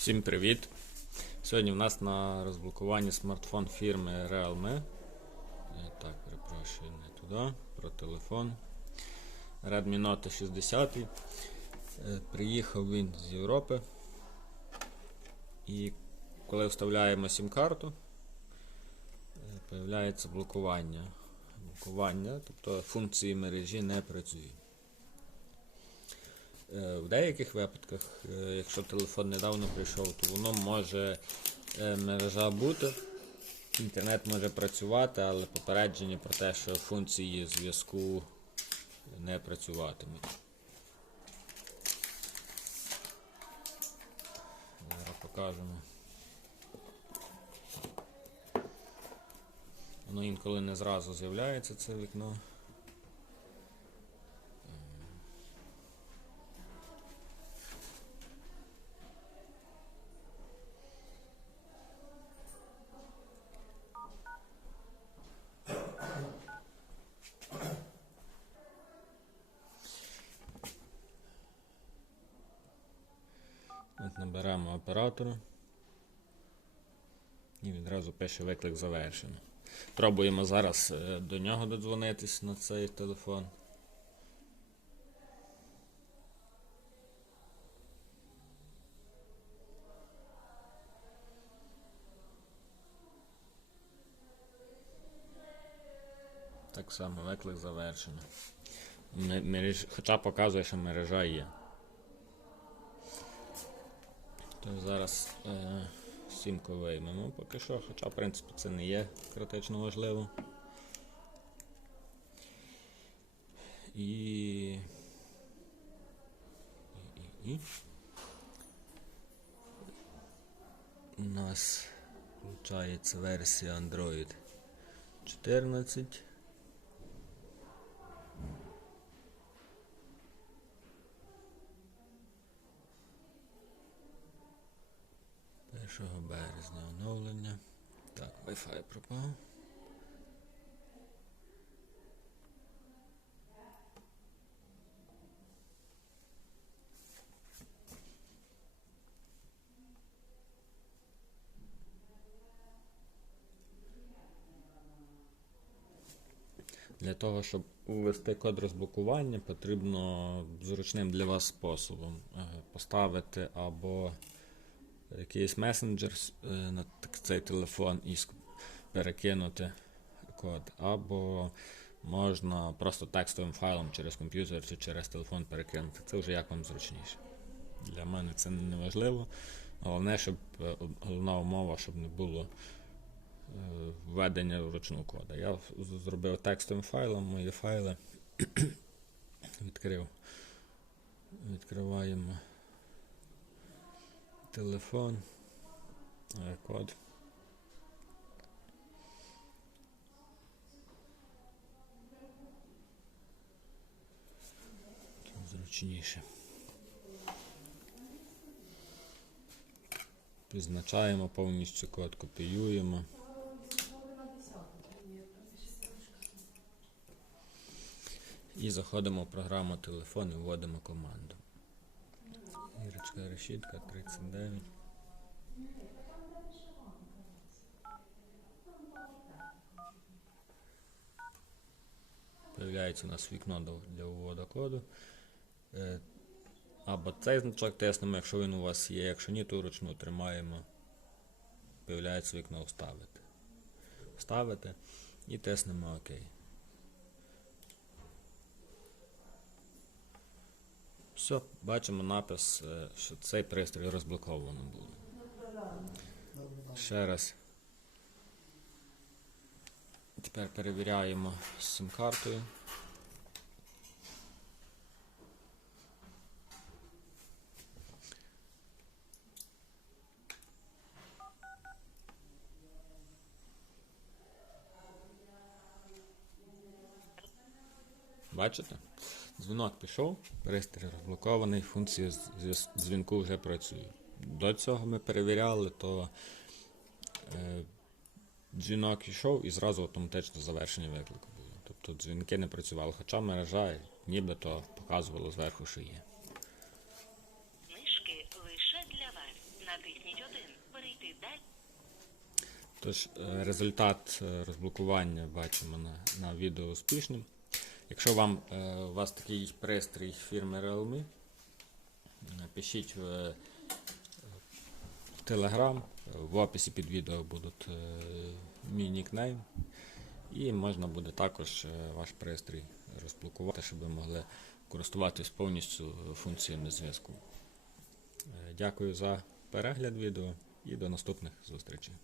Всім привіт! Сьогодні в нас на розблокуванні смартфон фірми Realme. Е, Так, перепрошую, не туди. Про телефон. Redmi Note 60. Е, Приїхав він з Європи. І коли вставляємо сім-карту, е, появляється блокування. Блокування, тобто функції мережі не працюють. Е, В деяких випадках, е, якщо телефон недавно прийшов, то воно може е, мережа бути, інтернет може працювати, але попередження про те, що функції зв'язку не працюватимуть. Зараз покажемо. Воно інколи не зразу з'являється це вікно. От наберемо оператора. І відразу пише виклик завершено. Пробуємо зараз е, до нього додзвонитись на цей телефон. Так само виклик завершено. Мереж- Хоча показує, що мережа є. То зараз е, сімку виймемо поки що, хоча в принципі це не є критично важливо. І. І, і, і. У нас виходить версія Android 14. Березня оновлення. Так, Wi-Fi пропав. Для того, щоб ввести код розблокування, потрібно зручним для вас способом е, поставити або якийсь месенджер е, на цей телефон і перекинути код, або можна просто текстовим файлом через комп'ютер чи через телефон перекинути. Це вже як вам зручніше. Для мене це не важливо. Головне, щоб е, головна умова, щоб не було е, введення вручну кода. Я зробив текстовим файлом мої файли. Відкрив. Відкриваємо телефон, код. Зручніше. Позначаємо повністю код, копіюємо. І заходимо в програму телефон і вводимо команду. Ірочка решітка 39. Появляється у нас вікно для вводу коду. Е, Або цей значок тиснемо, якщо він у вас є. Якщо ні, то вручну тримаємо. Появляється вікно вставити. Вставити і тиснемо ОК. Все, бачимо напис, е, що цей пристрій розблоковано було. Ще раз. Тепер перевіряємо сим-картою. Бачите? Дзвінок пішов, пристрій розблокований, зв'яз- дзвінку вже працюють. До цього ми перевіряли, то е, дзвінок йшов і зразу автоматично завершення виклику було. Тобто дзвінки не працювали, хоча мережа нібито показувала зверху, що є. Знижки лише для вас. Натисніть 1. Перейти далі. Тож, е, результат е, розблокування бачимо на, на відео успішним. Якщо вам е, у вас такий пристрій фірми Realme, пишіть в, е, Telegram, е, в описі під відео будуть е, мій нікнейм. І можна буде також ваш пристрій розблокувати, щоб ви могли користуватись повністю функціями зв'язку. Дякую за перегляд відео і до наступних зустрічей.